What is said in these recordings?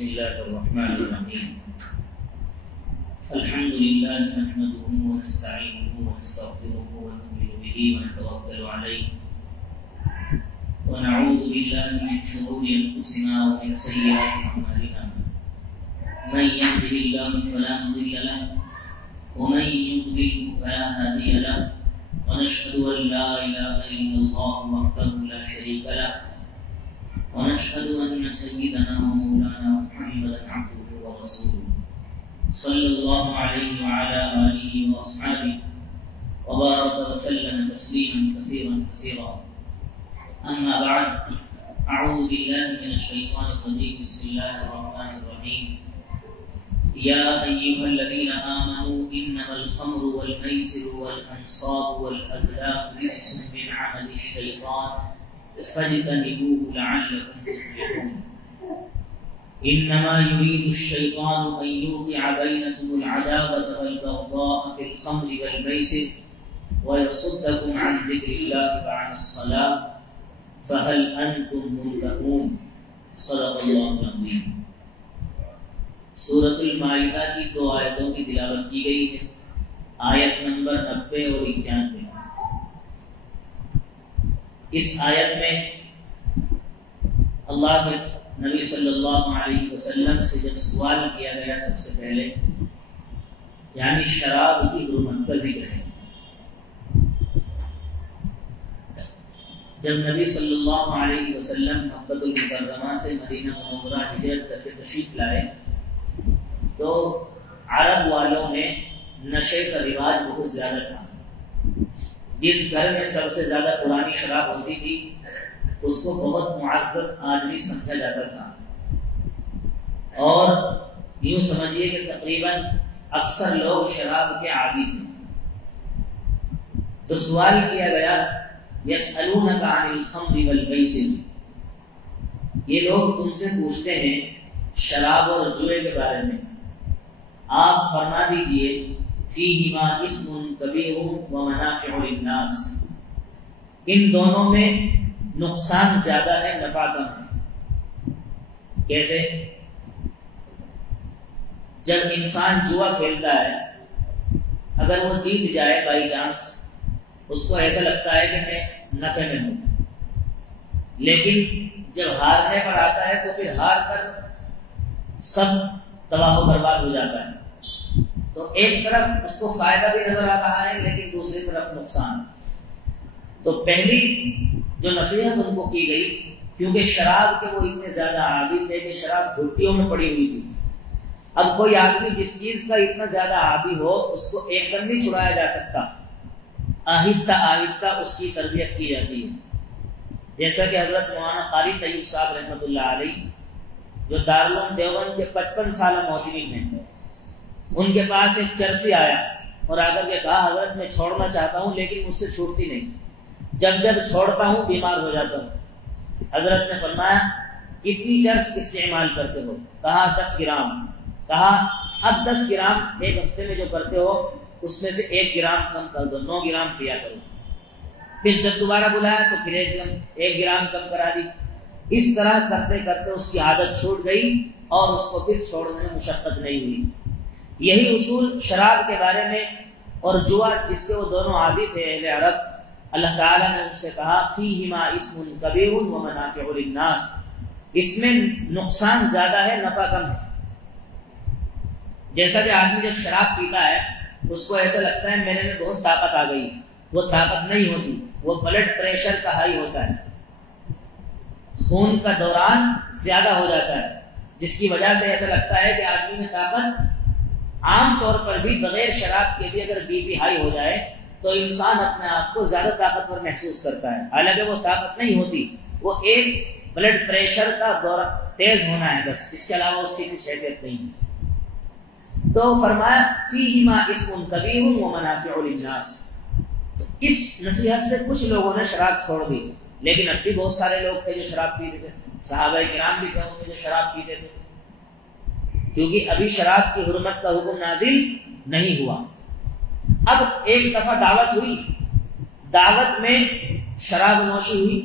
بسم الله الرحمن الرحيم الحمد لله نحمده ونستعينه ونستغفره ونؤمن به ونتوكل عليه ونعوذ بالله من شرور أنفسنا ومن سيئات أعمالنا من يهده الله فلا مضل له ومن يضلل فلا هادي له ونشهد أن لا إله إلا الله وحده لا شريك له ونشهد أن سيدنا ومولانا محمدا عبده ورسوله صلى الله عليه وعلى آله وأصحابه وبارك وسلم تسليما كثيرا كثيرا أما بعد أعوذ بالله من الشيطان الرجيم بسم الله الرحمن الرحيم يا أيها الذين آمنوا إنما الخمر والميسر والأنصاب والأزلام رجس من عمل الشيطان فاجتنبوه لعلكم تفلحون إنما يريد الشيطان أن يوقع بينكم العداوة والبغضاء في الخمر والميسر ويصدكم عن ذكر الله وعن الصلاة فهل أنتم منتهون صدق الله العظيم. سورۃ المائدہ کی 2 آیتوں کی تلاوت کی گئی ہے، آیت نمبر 90 اور 91۔ اس آیت میں اللہ کے نبی صلی اللہ علیہ وسلم سے جب سوال کیا گیا سب سے پہلے، یعنی شراب کی حرمت کا ذکر ہے۔ جب نبی صلی اللہ علیہ وسلم مکہ المکرمہ سے مدینہ منورہ ہجرت کر کے تشریف لائے تو عرب والوں میں نشے کا رواج بہت زیادہ تھا۔ جس گھر میں سب سے زیادہ پرانی شراب ہوتی تھی اس کو بہت معزز آدمی سمجھا جاتا تھا، اور یوں سمجھیے کہ تقریباً اکثر لوگ شراب کے عادی تھے۔ تو سوال کیا گیا یسألونک عن الخمر والمیسر، یہ لوگ تم سے پوچھتے ہیں شراب اور جوئے کے بارے میں، آپ فرما دیجئے فیہما اسم کبیر ومنافع للناس، ان دونوں میں نقصان زیادہ ہے نفع کم ہے۔ کیسے؟ جب انسان جوا کھیلتا ہے اگر وہ جیت جائے بائی چانس، اس کو ایسا لگتا ہے کہ میں نفع میں ہوں، لیکن جب ہارنے پر آتا ہے تو پھر ہار کر سب تباہ و برباد ہو جاتا ہے۔ تو ایک طرف اس کو فائدہ بھی نظر آ رہا ہے لیکن دوسری طرف نقصان۔ تو پہلی جو نصیحت ان کو کی گئی، کیونکہ شراب کے وہ اتنے زیادہ عادی تھے کہ شراب گھٹیوں میں پڑی ہوئی تھی۔ اب کوئی آدمی جس چیز کا اتنا زیادہ عادی ہو اس کو ایک دم نہیں چھڑایا جا سکتا، آہستہ آہستہ اس کی تربیت کی جاتی ہے۔ جیسا کہ حضرت مولانا قاری طیب صاحب رحمۃ اللہ علیہ جو دارالعلوم دیوبند کے 55 سالہ محتمم ہیں، ان کے پاس ایک چرسی آیا اور آ کر کے کہا حضرت میں چھوڑنا چاہتا ہوں لیکن مجھ سے چھوٹتی نہیں، جب چھوڑتا ہوں بیمار ہو جاتا ہوں۔ حضرت نے فرمایا کتنی چرس استعمال کرتے ہو؟ کہا 10 گرام۔ کہا اب 10 گرام ایک ہفتے میں جو کرتے ہو اس میں سے 1 گرام کم کر دو، 9 گرام پیا کرو۔ پھر جب دوبارہ بلایا تو پھر 1 گرام کم کرا دی۔ اس طرح کرتے کرتے اس کی عادت چھوٹ گئی اور اس کو پھر چھوڑنے میں مشقت نہیں ہوئی۔ یہی اصول شراب کے بارے میں اور جوا جس کے وہ دونوں عادی تھے اہل عرب، اللہ تعالیٰ نے ان سے کہا فیہما اسم کبیر ومنافع للناس، اس میں نقصان زیادہ ہے نفع کم ہے۔ جیسا کہ آدمی جب شراب پیتا ہے اس کو ایسا لگتا ہے میرے میں بہت طاقت آ گئی، وہ طاقت نہیں ہوتی، وہ بلڈ پریشر کا ہائی ہوتا ہے، خون کا دوران زیادہ ہو جاتا ہے، جس کی وجہ سے ایسا لگتا ہے کہ آدمی میں طاقت۔ عام طور پر بھی بغیر شراب کے بھی اگر بی پی ہائی ہو جائے تو انسان اپنے آپ کو زیادہ طاقتور محسوس کرتا ہے، حالانکہ وہ طاقت نہیں ہوتی، وہ ایک بلڈ پریشر کا دورہ تیز ہونا ہے بس، اس کے علاوہ اس کی کچھ حیثیت نہیں ہے۔ تو فرمایا فیہما اسم کبیر ومنافع للناس۔ تو اس نصیحت سے کچھ لوگوں نے شراب چھوڑ دی، لیکن اب بھی بہت سارے لوگ تھے جو شراب پیتے تھے، صحابہ کرام بھی تھے ان میں جو شراب پیتے تھے، کیونکہ ابھی شراب کی حرمت کا حکم نازل نہیں ہوا۔ اب ایک دفعہ دعوت ہوئی، دعوت میں شراب نوشی ہوئی،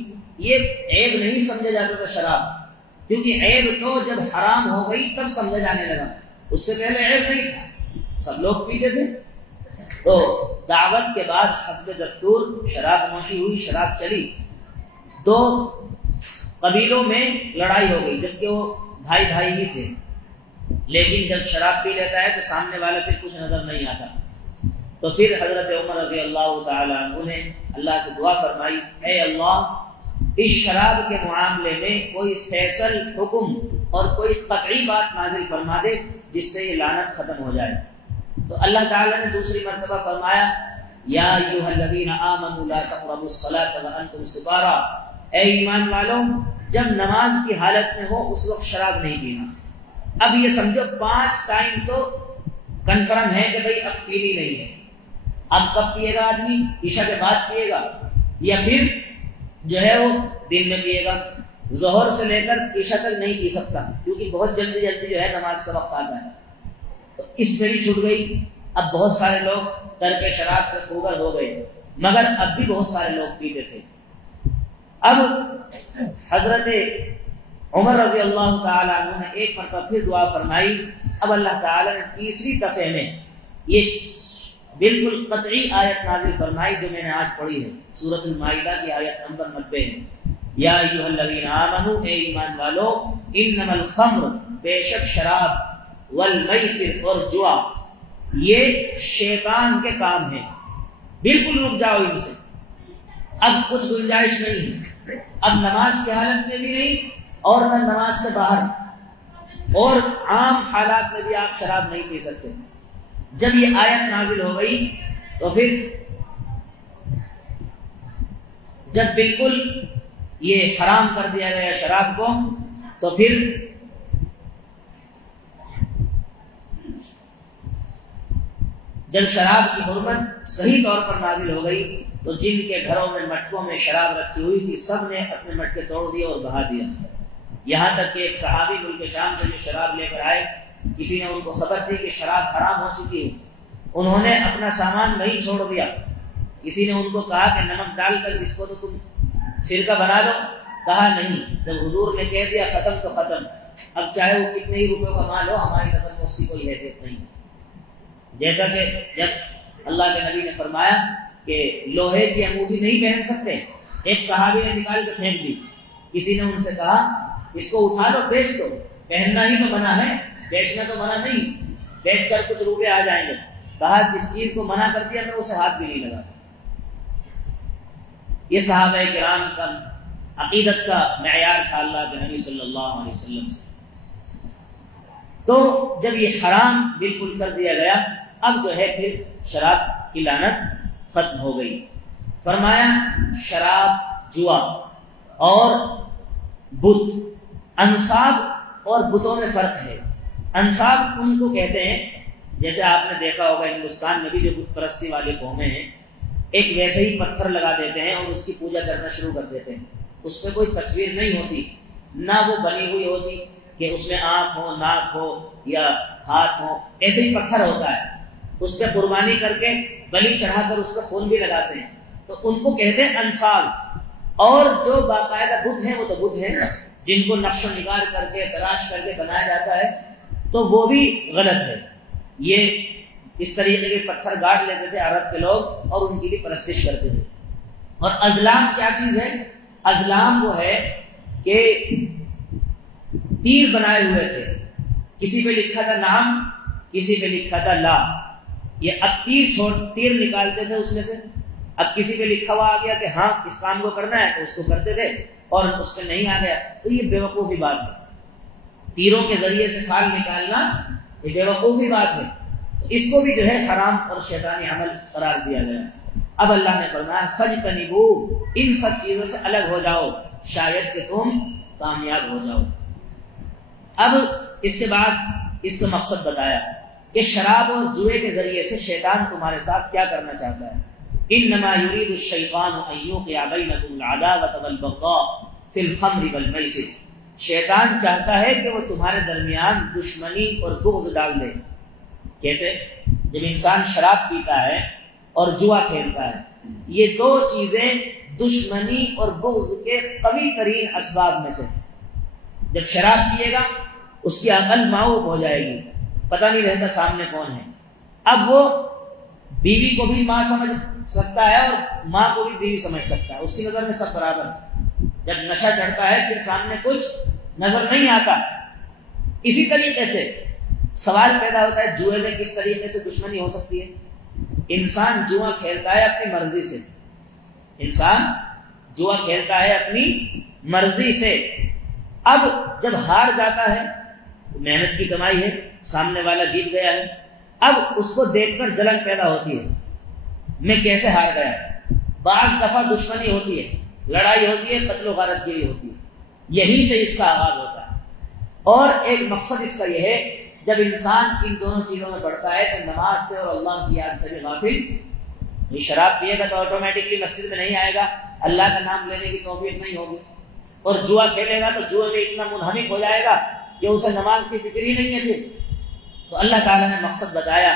یہ عیب نہیں سمجھا جاتا تھا شراب، کیونکہ عیب تو جب حرام ہو گئی تب سمجھا جانے لگا، اس سے پہلے عیب نہیں تھا، سب لوگ پیتے تھے۔ تو دعوت کے بعد حسب دستور شراب نوشی ہوئی، شراب چلی، دو قبیلوں میں لڑائی ہو گئی، جبکہ وہ بھائی بھائی ہی تھے، لیکن جب شراب پی لیتا ہے تو سامنے والا پھر کچھ نظر نہیں آتا۔ تو پھر حضرت عمر رضی اللہ تعالی عنہ نے اللہ سے دعا فرمائی، اے اللہ اس شراب کے معاملے میں کوئی فیصل حکم اور کوئی قطعی بات نازل فرما دے جس سے یہ لعنت ختم ہو جائے۔ تو اللہ تعالیٰ نے دوسری مرتبہ فرمایا، یا ایھا الذین آمنوا لا تقربوا الصلاۃ وانتم سکارا، اے ایمان والو جب نماز کی حالت میں ہو اس وقت شراب نہیں پینا۔ اب یہ سمجھو 5 ٹائم تو کنفرم ہے کہ بھئی اب پینی نہیں ہے۔ اب کب پیے گا آدمی؟ عشاء کے بعد پیے گا، یا پھر جو ہے وہ دن میں پیے گا۔ ظہر سے لے کر عشاء تک نہیں پی سکتا، کیونکہ بہت جلدی جلدی جو ہے نماز کا وقت آتا ہے، تو اس میں بھی چھوٹ گئی۔ اب بہت سارے لوگ ترک شراب کے خوگر ہو گئے، مگر اب بھی بہت سارے لوگ پیتے تھے۔ اب حضرت عمر رضی اللہ تعالی عنہ نے ایک مرتبہ پھر دعا فرمائی۔ اب اللہ تعالی نے تیسری دفعہ میں یہ بالکل قطعی آیت نازل فرمائی جو میں نے آج پڑھی ہے، سورۃ المائدہ کی آیت نمبر 90 ہے، یا ایھا الذین آمنوا، اے ایمان والو، انما الخمر، بے شک شراب، والمیسر، اور جوا، یہ شیطان کے کام ہیں، بالکل رک جاؤ ان سے۔ اب کچھ گنجائش نہیں ہے، اب نماز کی حالت میں بھی نہیں اور نہ نماز سے باہر، اور عام حالات میں بھی آپ شراب نہیں پی سکتے۔ جب یہ آیت نازل ہو گئی تو پھر جب بالکل یہ حرام کر دیا گیا شراب کو، تو پھر جب شراب کی حرمت صحیح طور پر نازل ہو گئی تو جن کے گھروں میں مٹکوں میں شراب رکھی ہوئی تھی سب نے اپنے مٹکے توڑ دیے اور بہا دیا۔ یہاں تک کہ ایک صحابی ملک شام سے جو شراب لے کر آئے، کسی نے ان کو خبر دی کہ شراب حرام ہو چکی ہے، انہوں نے اپنا سامان وہیں چھوڑ دیا۔ کسی نے ان کو کہا کہ نمک ڈال کر اس کو تو تم سرکہ بنا دو، کہا نہیں، جب حضور نے کہہ دیا ختم تو ختم، اب چاہے وہ کتنے ہی روپے کا مال ہو، ہماری نظر میں اس کی کوئی حیثیت نہیں۔ جیسا کہ جب اللہ کے نبی نے فرمایا کہ لوہے کی انگوٹھی نہیں پہن سکتے، ایک صحابی نے نکال کے پھینک دی، کسی نے ان سے کہا اس کو اٹھا لو، بیچ دو، پہننا ہی تو منع ہے، بیچنا تو منع نہیں، بیچ کر کچھ روپے آ جائیں گے۔ کہا جس چیز کو منع کر دیا میں اسے ہاتھ بھی نہیں لگا۔ یہ صحابہ کرام کا عقیدت کا معیار تھا اللہ کے نبی صلی اللہ علیہ وسلم سے۔ تو جب یہ حرام بالکل کر دیا گیا، اب جو ہے پھر شراب کی لعنت ختم ہو گئی۔ فرمایا شراب، جوا اور بت، انصاب اور بتوں میں فرق ہے۔ انصاب ان کو کہتے ہیں، جیسے آپ نے دیکھا ہوگا ہندوستان میں بھی جو بت پرستی والے قومیں ہیں، ایک ویسے ہی پتھر لگا دیتے ہیں اور اس کی پوجا کرنا شروع کر دیتے ہیں۔ اس پہ کوئی تصویر نہیں ہوتی، نہ وہ بنی ہوئی ہوتی کہ اس میں آنکھ ہو، ناک ہو یا ہاتھ ہو، ایسے ہی پتھر ہوتا ہے، اس پہ قربانی کر کے بلی چڑھا کر اس پہ خون بھی لگاتے ہیں، تو ان کو کہتے ہیں انصاب۔ اور جو باقاعدہ بت ہیں وہ تو بت ہیں جن کو نقش و نگار کر کے تراش کر کے بنایا جاتا ہے، تو وہ بھی غلط ہے۔ یہ اس طریقے کے پتھر گاڑ لیتے تھے عرب کے لوگ اور ان کی بھی پرستش کرتے تھے۔ اور ازلام کیا چیز ہے؟ ازلام وہ ہے کہ تیر بنائے ہوئے تھے، کسی پہ لکھا تھا نام، کسی پہ لکھا تھا لا، یہ اب تیر نکالتے تھے اس میں سے، اب کسی پہ لکھا ہوا آ گیا کہ ہاں اس کام کو کرنا ہے تو اس کو کرتے تھے، اور اس پہ نہیں آ گیا تو یہ بیوقوفی بات ہے۔ تیروں کے ذریعے سے پھال نکالنا یہ بیوقوفی بات ہے، تو اس کو بھی جو ہے حرام اور شیطانی عمل قرار دیا گیا۔ اب اللہ نے فرمایا فَاجْتَنِبُوهُ، ان سب چیزوں سے الگ ہو جاؤ، شاید کہ تم کامیاب ہو جاؤ۔ اب اس کے بعد اس کا مقصد بتایا کہ شراب اور جوئے کے ذریعے سے شیطان تمہارے ساتھ کیا کرنا چاہتا ہے۔ انما يريد الشيطان ان يوقع بينكم العداوة والبغضاء في الخمر والميسر، شیطان چاہتا ہے کہ وہ تمہارے درمیان دشمنی اور بغض ڈال دے۔ کیسے؟ جب انسان شراب پیتا ہے اور جوا کھیلتا ہے، یہ دو چیزیں دشمنی اور بغض کے قوی ترین اسباب میں سے ہیں۔ جب شراب پیے گا اس کی عقل معوف ہو جائے گی، پتہ نہیں رہتا سامنے کون ہے۔ اب وہ بیوی کو بھی ماں سمجھ سکتا ہے اور ماں کو بھی بیوی سمجھ سکتا ہے، اس کی نظر میں سب برابر ہے۔ جب نشہ چڑھتا ہے پھر سامنے کچھ نظر نہیں آتا۔ اسی طریقے سے سوال پیدا ہوتا ہے جوئے میں کس طریقے سے دشمنی ہو سکتی ہے؟ انسان جوا کھیلتا ہے اپنی مرضی سے، انسان جوا کھیلتا ہے اپنی مرضی سے۔ اب جب ہار جاتا ہے، محنت کی کمائی ہے، سامنے والا جیت گیا ہے، اب اس کو دیکھ کر جلن پیدا ہوتی ہے، میں کیسے ہار گیا۔ بعض دفعہ دشمنی ہوتی ہے، لڑائی ہوتی ہے، قتل و غارت گیری ہوتی ہے، یہیں سے اس کا آغاز ہوتا ہے۔ اور ایک مقصد اس کا یہ ہے جب انسان ان دونوں چیزوں میں پڑتا ہے تو نماز سے اور اللہ کی یاد سے بھی غافل۔ یہ شراب پیے گا تو آٹومیٹکلی مسجد میں نہیں آئے گا، اللہ کا نام لینے کی توفیق نہیں ہوگی، اور جوا کھیلے گا تو جوئے میں اتنا منہمک ہو جائے گا کہ اسے نماز کی فکر ہی نہیں ہے پھر۔ تو اللہ تعالیٰ نے مقصد بتایا،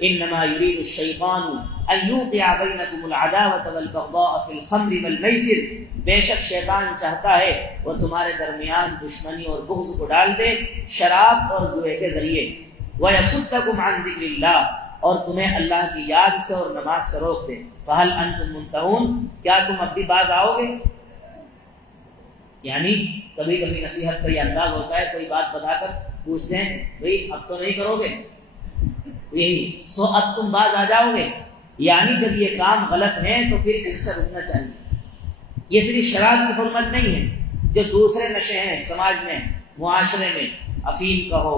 انما یرید الشیطان ان یوقع بینکم العداوۃ والبغضاء فی الخمر والمیسر، بے شک شیطان چاہتا ہے وہ تمہارے درمیان دشمنی اور بغض کو ڈال دے شراب اور جوئے کے ذریعے، ویصدکم عن ذکر اللہ، اور تمہیں اللہ کی یاد سے اور نماز سے روک دے۔ فہل انتم منتہون، کیا تم اب بھی باز آؤ گے؟ یعنی کبھی کبھی نصیحت کا یہ انداز ہوتا ہے، کوئی بات بتا کر پوچھتے ہیں بھئی اب تو نہیں کرو گے، یہی سو اب تم باز آ جاؤ گے، یعنی جب یہ کام غلط ہیں تو پھر اس سے رکنا چاہیے۔ یہ صرف شراب کی حرمت نہیں ہے، جو دوسرے نشے ہیں سماج میں، معاشرے میں، افیم کا ہو،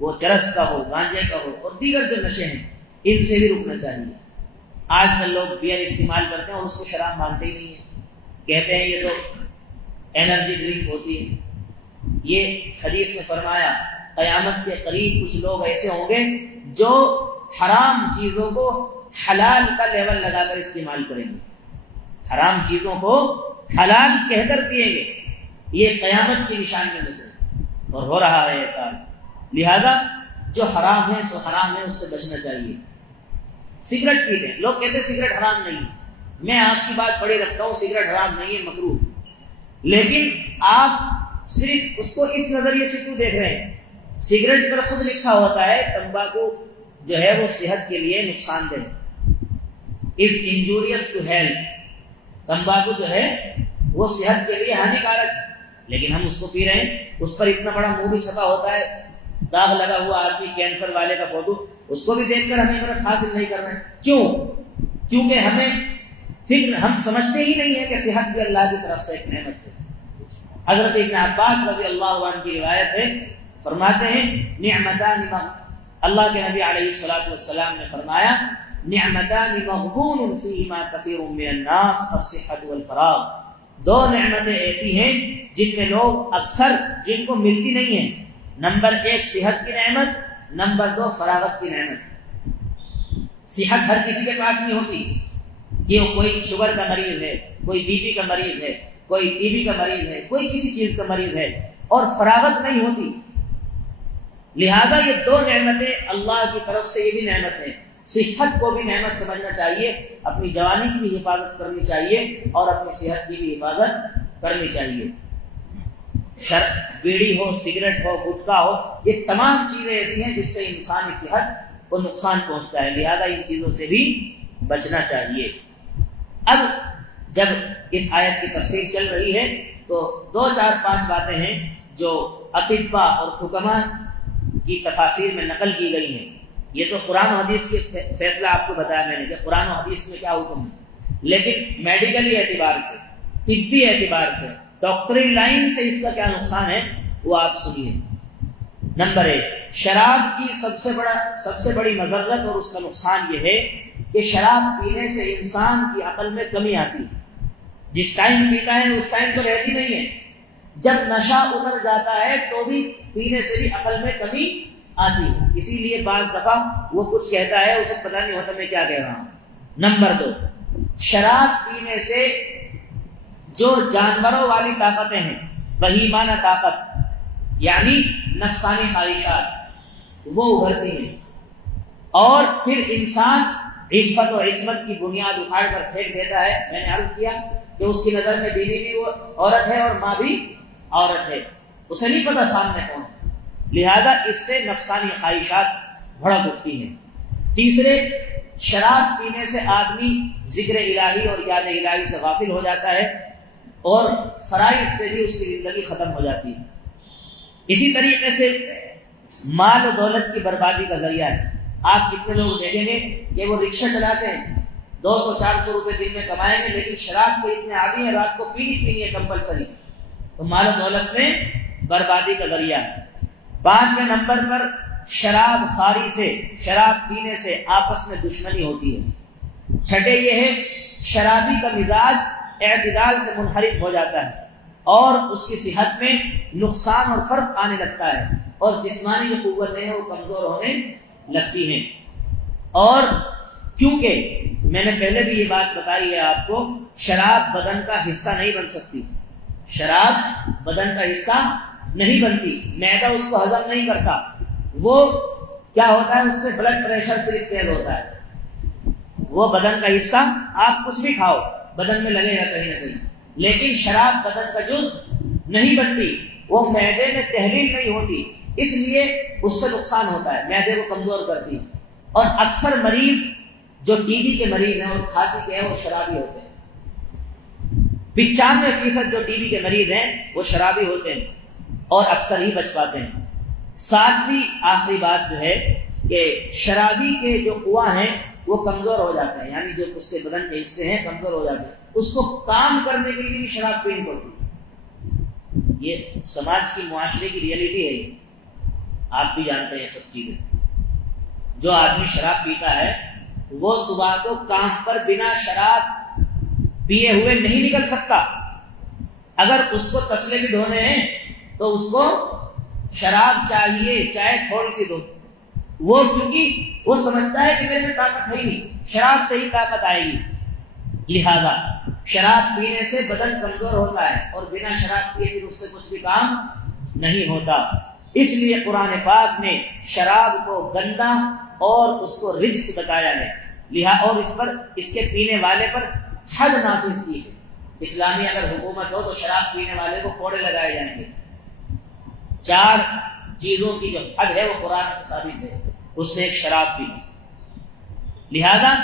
وہ چرس کا ہو، گانجے کا ہو، اور دیگر جو نشے ہیں ان سے بھی رکنا چاہیے۔ آج کل لوگ بیئر استعمال کرتے ہیں اور اس کو شراب مانتے ہی نہیں ہیں، کہتے ہیں یہ تو انرجی ڈرنک ہوتی ہے۔ یہ حدیث میں فرمایا قیامت کے قریب کچھ لوگ ایسے ہوں گے جو حرام چیزوں کو حلال کا لیول لگا کر استعمال کریں گے، حرام چیزوں کو حلال کہہ کر پیئیں گے، یہ قیامت کی نشانیوں میں سے اور ہو رہا ہے ایسا۔ لہذا جو حرام ہے سو حرام ہے، اس سے بچنا چاہیے۔ سگریٹ پیتے ہیں لوگ، کہتے ہیں سگریٹ حرام نہیں ہے، میں آپ کی بات بڑی رکھتا ہوں، سگریٹ حرام نہیں ہے، مکروہ، لیکن آپ صرف اس کو اس نظریے سے کیوں دیکھ رہے ہیں؟ سگریٹ پر خود لکھا ہوتا ہے تمباکو جو ہے وہ صحت کے لیے نقصان دہ ہے، از انجوریس ٹو ہیلتھ، تمباکو جو ہے وہ صحت کے لیے ہانیکارک ہے، لیکن ہم اس کو پی رہے ہیں۔ اس پر اتنا بڑا منہ بھی چھپا ہوتا ہے، داغ لگا ہوا آدمی کینسر والے کا فوٹو، اس کو بھی دیکھ کر ہمیں عبرت حاصل نہیں کر رہے ہیں۔ کیوں؟ کیونکہ ہمیں فکر، ہم سمجھتے ہی نہیں ہے کہ صحت بھی اللہ کی طرف سے ایک نعمت ہے۔ حضرت ابن عباس رضی اللہ عنہ کی روایت ہے، فرماتے ہیں نعمتان، اللہ کے نبی علیہ الصلوۃ والسلام نے فرمایا نعمتان مغبون فیہما کثیر من الناس الصحۃ والفراغ، دو نعمتیں ایسی ہیں جن میں لوگ اکثر جن کو ملتی نہیں ہیں، نمبر ایک صحت کی نعمت، نمبر دو فراغت کی نعمت۔ صحت ہر کسی کے پاس نہیں ہوتی، کہ کوئی شوگر کا مریض ہے، کوئی بی پی کا مریض ہے، کوئی ٹی بی کا مریض ہے، کوئی کسی چیز کا مریض ہے، اور فراغت نہیں ہوتی۔ لہذا یہ دو نعمتیں اللہ کی طرف سے یہ بھی نعمت ہے، صحت کو بھی نعمت سمجھنا چاہیے، اپنی جوانی کی بھی حفاظت کرنی چاہیے اور اپنی صحت کی بھی حفاظت کرنی چاہیے۔ بیڑی ہو، سگریٹ ہو، گٹکا ہو، یہ تمام چیزیں ایسی ہیں جس سے انسانی صحت کو نقصان پہنچتا ہے، لہذا ان چیزوں سے بھی بچنا چاہیے۔ اب جب اس آیت کی تفسیر چل رہی ہے تو دو چار پانچ باتیں ہیں جو اطباء اور حکماء کی تفاسیر میں نقل کی گئی ہیں۔ یہ تو قرآن و حدیث کے فیصلہ آپ کو بتایا میں نے کہ قرآن و حدیث میں کیا حکم ہے، لیکن میڈیکلی اعتبار سے، طبی اعتبار سے، ڈاکٹری لائن سے اس کا کیا نقصان ہے وہ آپ سنیے۔ نمبر ایک، شراب کی سب سے بڑی مضرت اور اس کا نقصان یہ ہے کہ شراب پینے سے انسان کی عقل میں کمی آتی ہے۔ جس ٹائم پیتا ہے اس ٹائم تو رہتی نہیں ہے، جب نشہ اتر جاتا ہے تو بھی پینے سے بھی عقل میں کمی آتی ہے، اسی لیے بعض دفعہ وہ کچھ کہتا ہے اسے پتہ نہیں ہوتا میں کیا کہہ رہا ہوں۔ نمبر دو، شراب پینے سے جو جانوروں والی طاقتیں ہیں، بہیمانہ طاقت یعنی نفسانی خواہشات، وہ ابھرتی ہیں، اور پھر انسان عفت و عصمت کی بنیاد اکھاڑ کر پھینک دیتا ہے۔ میں نے عرض کیا کہ اس کی نظر میں بیوی بھی وہ عورت ہے اور ماں بھی عورت ہے، اسے نہیں پتا سامنے کون ہے، لہذا اس سے نفسانی خواہشات بھڑک اٹھتی ہیں۔ تیسرے، شراب پینے سے آدمی ذکر الہی اور یاد الہی سے غافل ہو جاتا ہے اور فرائض سے بھی اس کی زندگی ختم ہو جاتی ہے۔ اسی طریقے سے مال و دولت کی بربادی کا ذریعہ ہے۔ آپ کتنے لوگ دیکھیں گے کہ وہ رکشہ چلاتے ہیں، 200-400 روپے دن میں کمائیں گے، لیکن شراب کے اتنے عادی ہیں رات کو پینی ہے کمپلسری، تو مال و دولت میں بربادی کا ذریعہ ہے۔ 5ویں نمبر پر شراب خواری سے، شراب پینے سے آپس میں دشمنی ہوتی ہے۔ 6 یہ ہے شرابی کا مزاج اعتدال سے منحرف ہو جاتا ہے اور اس کی صحت میں نقصان اور فرق آنے لگتا ہے اور جسمانی جو قوتیں ہیں وہ کمزور ہونے لگتی ہیں۔ اور کیونکہ میں نے پہلے بھی یہ بات بتائی ہے آپ کو، شراب بدن کا حصہ نہیں بن سکتی، شراب بدن کا حصہ نہیں بنتی، معدہ اس کو ہضم نہیں کرتا، وہ کیا ہوتا ہے اس سے بلڈ پریشر صرف تیز ہوتا ہے، وہ بدن کا حصہ آپ کچھ بھی کھاؤ بدن میں لگے گا کہیں نہ کہیں، لیکن شراب بدن کا جز نہیں بنتی، وہ معدے میں تحلیل نہیں ہوتی، اس لیے اس سے نقصان ہوتا ہے، معدے کو کمزور کرتی ہے۔ اور اکثر مریض جو ٹی بی کے مریض ہیں اور کھانسی کے ہیں وہ شرابی ہوتے ہیں، 95% جو ٹی بی کے مریض ہیں وہ شرابی ہوتے ہیں اور اکثر ہی بچ پاتے ہیں۔ 7ویں آخری بات جو ہے کہ شرابی کے جو قوا ہیں وہ کمزور ہو جاتے ہیں، یعنی جو اس کے بدن کے حصے ہیں کمزور ہو جاتے ہیں، اس کو کام کرنے کے لیے بھی شراب پینی پڑتی ہے۔ یہ سماج کی، معاشرے کی ریئلٹی ہے، یہ آپ بھی جانتے ہیں یہ سب چیزیں۔ جو آدمی شراب پیتا ہے وہ صبح کو کام پر بنا شراب پیے ہوئے نہیں نکل سکتا، اگر اس کو تسلے بھی دھونے ہیں تو اس کو شراب چاہیے، چاہے تھوڑی سی دو، وہ کیونکہ وہ سمجھتا ہے کہ میرے میں طاقت ہے ہی نہیں، شراب سے ہی طاقت آئے گی، لہذا شراب پینے سے بدن کمزور ہوتا ہے اور بنا شراب پیے پھر اس سے کچھ بھی کام نہیں ہوتا۔ اس لیے قرآن پاک نے شراب کو گندا اور اس کو رجس بتایا ہے، لہذا اور اس کے پینے والے پر حد نافذ کی ہے۔ اسلامی اگر حکومت ہو تو شراب پینے والے کو کوڑے لگائے جائیں گے۔ 4 چیزوں کی جو حد ہے وہ قرآن سے ثابت ہے، اس میں ایک شراب پینے، لہذا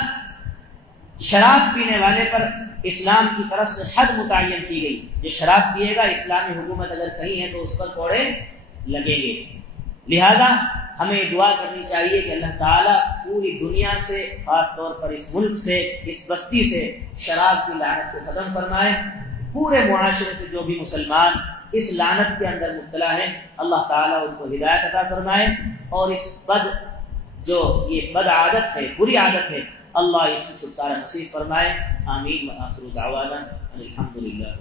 شراب پینے والے پر اسلام کی طرف سے حد متعین کی گئی، جو شراب پیے گا اسلامی حکومت اگر کہیں ہے تو اس پر کوڑے لگیں گے۔ لہذا ہمیں دعا کرنی چاہیے کہ اللہ تعالیٰ پوری دنیا سے، خاص طور پر اس ملک سے، اس بستی سے شراب کی لعنت کو ختم فرمائے، پورے معاشرے سے جو بھی مسلمان اس لعنت کے اندر مبتلا ہیں اللہ تعالیٰ ان کو ہدایت عطا فرمائے، اور اس یہ بد عادت ہے، بری عادت ہے، اللہ اس سے چھٹکارا نصیب فرمائے۔ آمین۔ وآخر دعوانا الحمدللہ۔